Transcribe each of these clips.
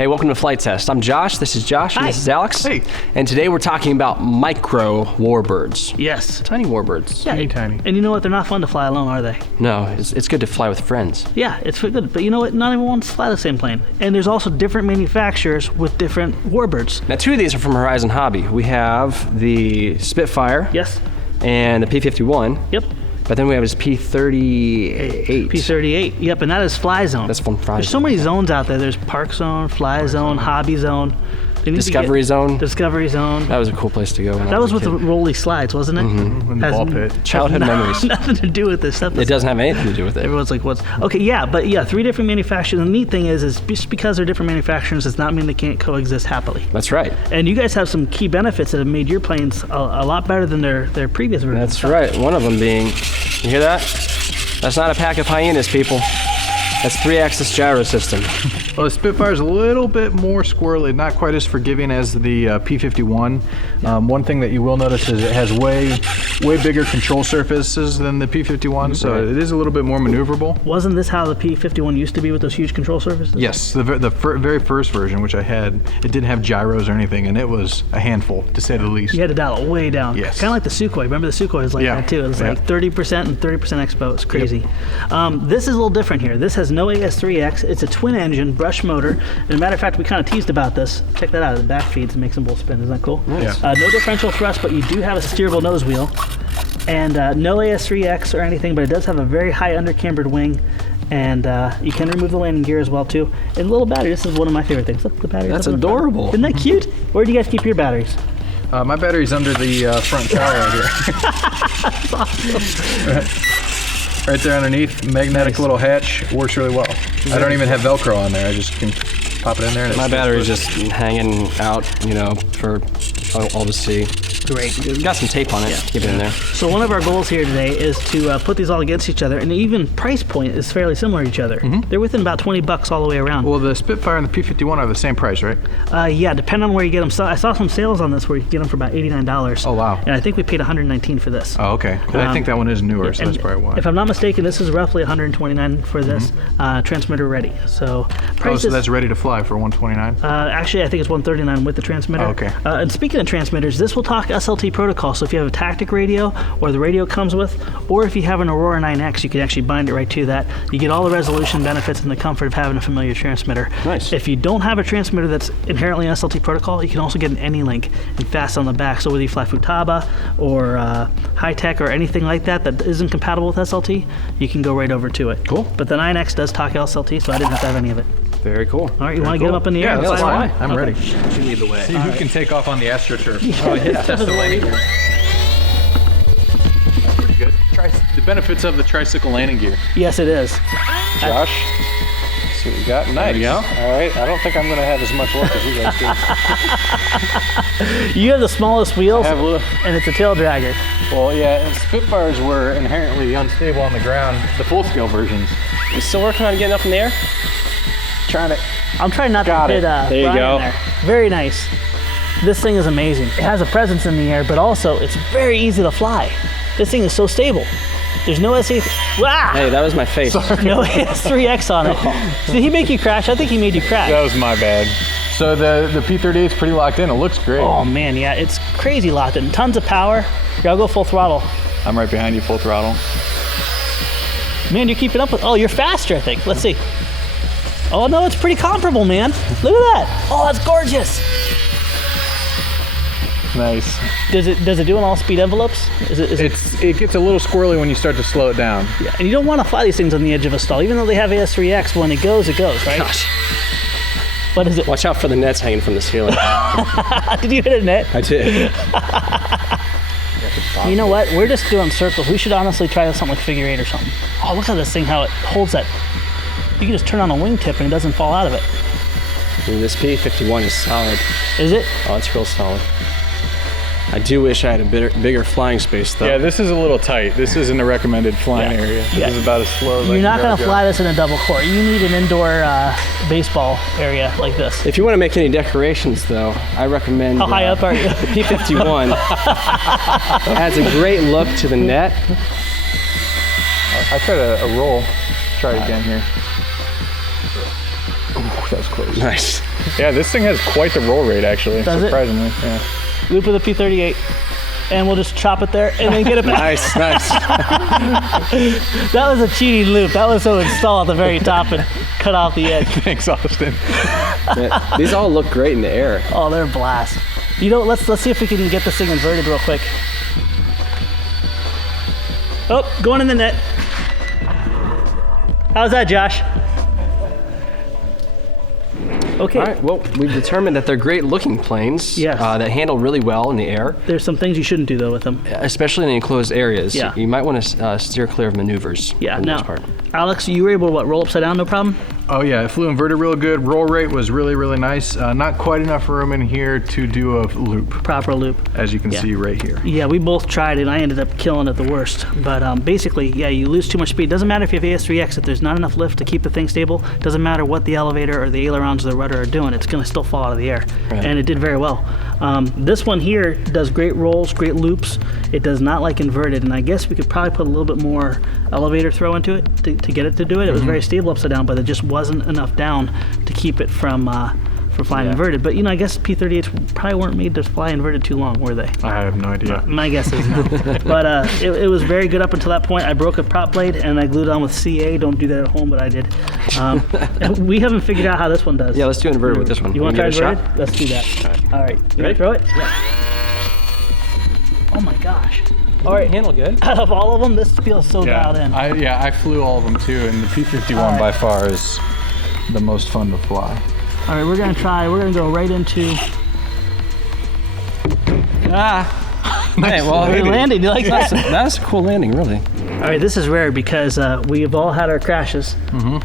Hey, welcome to Flight Test. I'm Josh, this is Josh, and Hi. this is Alex. Hey. And today we're talking about micro warbirds. Yes. Tiny warbirds. Yeah, tiny. And you know what? They're not fun to fly alone, are they? No, it's good to fly with friends. Yeah, it's good. But you know what? Not everyone wants to fly the same plane. And there's also different manufacturers with different warbirds. Now, two of these are from Horizon Hobby. We have the Spitfire Yes. and the P-51, Yep. but then we have this P-38. P-38. Yep, and that is Fly Zone. That's from Fly There's so Zone. many zones out there. There's Park Zone, Fly Zone, Hobby Zone. They need to Discovery get- Zone. Discovery Zone. That was a cool place to go. When I That was a with the kid. rolly slides, wasn't it? In the Has ball pit. Childhood memories. Nothing to do with this. It doesn't have anything to do with it. Everyone's like, what's... Okay, yeah, but yeah, 3 different manufacturers. And the neat thing is just because they're different manufacturers does not mean they can't coexist happily. That's right. And you guys have some key benefits that have made your planes a lot better than their previous versions. That's right. One of them being, you hear that? That's not a pack of hyenas, people. That's 3-axis gyro system. Well, the Spitfire's a little bit more squirrely, not quite as forgiving as the P-51. One thing that you will notice is it has way bigger control surfaces than the P-51, so Right. it is a little bit more maneuverable. Wasn't this how the P-51 used to be with those huge control surfaces? Yes, the very first version, which I had, it didn't have gyros or anything, and it was a handful, to say the least. You had to dial it way down. Yes. Kind of like the Sukhoi. Remember the Sukhoi was like Yeah. that too. It was Yeah. like 30% and 30% expo. It's crazy. This is a little different here. This has no AS3X. It's a twin engine brush motor. And a matter of fact, we kind of teased about this. Check that out. The back feeds and makes them both spin. Isn't that cool? Yeah. No differential thrust, but you do have a steerable nose wheel. And no AS3X or anything, but it does have a very high undercambered wing. And you can remove the landing gear as well too. And a little battery. This is one of my favorite things. Look, the battery. That's adorable. Isn't that cute? Where do you guys keep your batteries? My battery's under the front tower right here. Right there underneath, magnetic little hatch, works really well. I don't even have Velcro on there, I just can pop it in there. And My it's- battery's just hanging out, for all to see. Great. It's got some tape on it. Keep it in there. So one of our goals here today is to put these all against each other, and even price point is fairly similar to each other. They're within about $20 all the way around. Well, the Spitfire and the P-51 are the same price, right? Yeah, depending on where you get them. So I saw some sales on this where you can get them for about $89. Oh, wow. And I think we paid $119 for this. Oh, okay. I think that one is newer, so And that's probably why. if I'm not mistaken, this is roughly $129 for this transmitter ready. So Oh, price so is, that's ready to fly for $129? actually I think it's $139 with the transmitter. Oh, okay. And speaking of transmitters, this will talk SLT protocol. So if you have a tactic radio, or the radio it comes with, or if you have an Aurora 9X, you can actually bind it right to that. You get all the resolution benefits and the comfort of having a familiar transmitter. Nice. If you don't have a transmitter that's inherently an SLT protocol, you can also get an AnyLink and fast on the back. So whether you fly Futaba or high tech or anything like that that isn't compatible with SLT, you can go right over to it. Cool. But the 9X does talk SLT, so I didn't have to have any of it. Very cool. All right, you want to get them up in the air? Yeah, let's Fly fly. away? I'm ready. You lead the way. See who can take off on the AstroTurf. Oh, yeah. Test the landing gear. Pretty good. The benefits of the tricycle landing gear. Yes, it is. Josh, see what you got? Nice. we go. All right. I don't think I'm going to have as much luck as you guys do. You have the smallest wheels, have a little- and it's a tail dragger. Well, yeah, and Spitfires were inherently unstable on the ground, the full-scale versions. You still working on getting up in the air? Trying to... I'm trying not Got to it. hit There you Brian go. there. Very nice. This thing is amazing. It has a presence in the air, but also it's very easy to fly. This thing is so stable. There's no SA. Wow! Hey, that was my face. No S3X on it. Did he make you crash? I think he made you crash. That was my bad. So the P-38 is pretty locked in. It looks great. Oh man, yeah, it's crazy locked in. Tons of power. Y'all go full throttle. I'm right behind you, full throttle. Man, you're keeping up with. Oh, you're faster, I think. Let's see. Oh no, it's pretty comparable, man. Look at that. Oh, that's gorgeous. Nice. Does it do in all speed envelopes? Is it It gets a little squirrely when you start to slow it down. Yeah, and you don't want to fly these things on the edge of a stall, even though they have AS3X. When it goes, right? Gosh. What is it? Watch out for the nets hanging from the ceiling. Did you hit a net? I did. You know what? We're just doing circles. We should honestly try something like figure 8 or something. Oh, look at this thing, how it holds that. You can just turn on a wingtip and it doesn't fall out of it. Dude, this P-51 is solid. Is it? Oh, it's real solid. I do wish I had a bigger flying space, though. Yeah, this is a little tight. This isn't a recommended flying Yeah. area. Yeah. This is about as slow as I You're can not going to go. fly this in a double court. You need an indoor baseball area like this. If you want to make any decorations, though, I recommend How high up are you? the P-51. Adds a great look to the net. I tried a roll. Try it again here. That's close. Nice. Yeah, this thing has quite the roll rate, actually. Does it? Surprisingly. Yeah. Loop of the P38. And we'll just chop it there and then get it back. Nice, nice. That was a cheating loop. That was so install at the very top and cut off the edge. Thanks, Austin. Yeah, these all look great in the air. Oh, they're a blast. You know, let's see if we can get this thing inverted real quick. Oh, going in the net. How's that, Josh? Okay. All right, well, we've determined that they're great looking planes Yes. that handle really well in the air, There's some things you shouldn't do though with them. especially in the enclosed areas. Yeah. You might want to steer clear of maneuvers. Yeah. for the Now, most part. Alex, you were able to roll upside down, no problem. Oh yeah, it flew inverted real good. Roll rate was really, really nice. Not quite enough room in here to do a loop, Proper loop. as you can Yeah. see right here. Yeah, we both tried it. I ended up killing it the worst. But basically, yeah, you lose too much speed. Doesn't matter if you have AS3X, if there's not enough lift to keep the thing stable. Doesn't matter what the elevator or the ailerons or the rudder are doing. It's going to still fall out of the air. Right. And it did very well. This one here does great rolls, great loops. It does not like inverted. And I guess we could probably put a little bit more elevator throw into it to get it to do it. It was very stable upside down, but there just wasn't enough down to keep it from flying inverted. But I guess P38s probably weren't made to fly inverted too long, were they? I have no idea. My guess is no. But it was very good up until that point. I broke a prop blade and I glued it on with CA. Don't do that at home, but I did. And we haven't figured out how this one does. Yeah, let's do inverted with this one. You want to try give it a inverted? Let's do that. All right. You ready to throw it? Yeah. Oh my gosh. All right. Handle good. Out of all of them, this feels so dialed in. I flew all of them too, and the P51 All right. by far is the most fun to fly. All right, we're gonna go right into. Hey, well, Great landing. You like that? That's a cool landing, really. All right, this is rare because we've all had our crashes.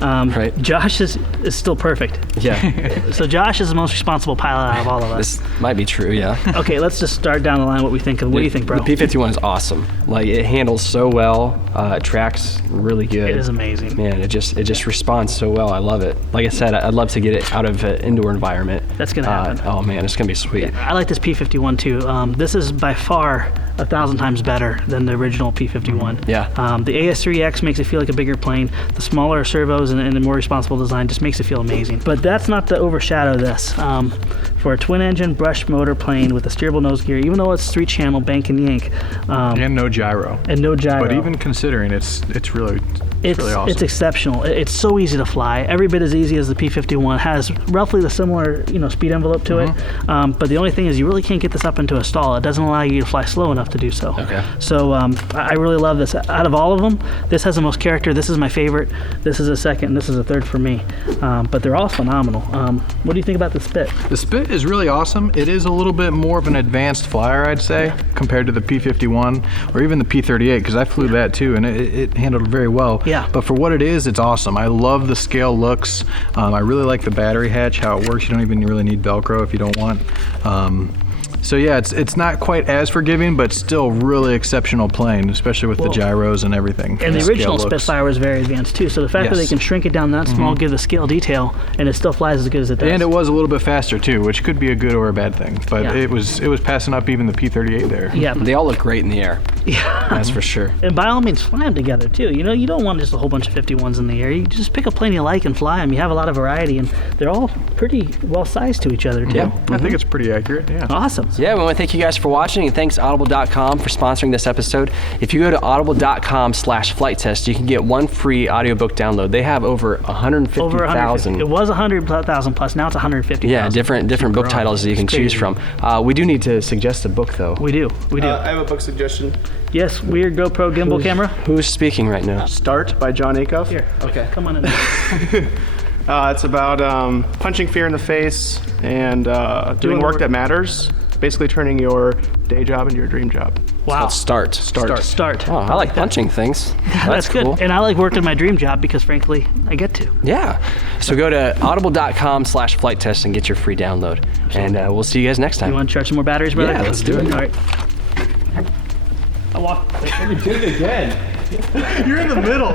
Right. Josh is still perfect. Yeah. So Josh is the most responsible pilot out of all of us. This might be true, yeah. Okay, let's just start down the line what we think of. What do you think, bro? The P51 is awesome. Like, it handles so well. It tracks really good. It is amazing. Man, it just responds so well. I love it. Like I said, I'd love to get it out of an indoor environment. That's gonna happen. Oh man, it's gonna be sweet. I like this P51 too. This is by far 1,000 times better than the original P51. Yeah. The AS3X makes it feel like a bigger plane. The smaller servos and the more responsible design just makes it feel amazing. But that's not to overshadow this. For a twin-engine brushed motor plane with a steerable nose gear, even though it's 3-channel bank and yank, And no gyro. and no gyro. But even considering it's really awesome. It's exceptional. It's so easy to fly. Every bit as easy as the P51. Has roughly the similar speed envelope to it. But the only thing is you really can't get this up into a stall. It doesn't allow you to fly slow enough to do so. Okay. So I really love this. Out of all of them, this has the most character. This is my favorite. This is a second. This is a third for me. But they're all phenomenal. What do you think about the Spit? The Spit is really awesome. It is a little bit more of an advanced flyer, I'd say, compared to the P51 or even the P38, because I flew that too, and it handled very well. Yeah. But for what it is, it's awesome. I love the scale looks. I really like the battery hatch, how it works. You don't even really need Velcro if you don't want. So yeah, it's not quite as forgiving, but still really exceptional plane, especially with the gyros and everything. And the scale original looks. Spitfire was very advanced too. So the fact that they Yes. can shrink it down that small, give the scale detail, and it still flies as good as it does. And it was a little bit faster too, which could be a good or a bad thing. But Yeah. it was passing up even the P38 there. Yeah. They all look great in the air. Yeah. That's for sure. And by all means, fly them together too. You don't want just a whole bunch of 51s in the air. You just pick a plane you like and fly them. You have a lot of variety, and they're all pretty well sized to each other too. Yeah. I think it's pretty accurate. Yeah. Awesome. Yeah, we want to thank you guys for watching, and thanks Audible.com for sponsoring this episode. If you go to audible.com/flight test, you can get one free audiobook download. They have over 150,000. Over 150. It was 100,000 plus. Now it's 150,000. Yeah, different book titles that you can choose from. We do need to suggest a book though. We do. I have a book suggestion. Yes, weird GoPro gimbal camera. Who's speaking right now? Start by John Acuff. Here. Okay. Come on in. It's about punching fear in the face and doing work that matters. Basically turning your day job into your dream job. Wow. Start. Start. Oh, I like punching things. That's good. Cool. And I like working my dream job because, frankly, I get to. Yeah. So go to audible.com/flight test and get your free download. And we'll see you guys next time. You want to charge some more batteries, brother? Yeah, let's do it. All right. I walk. You did it again. You're in the middle.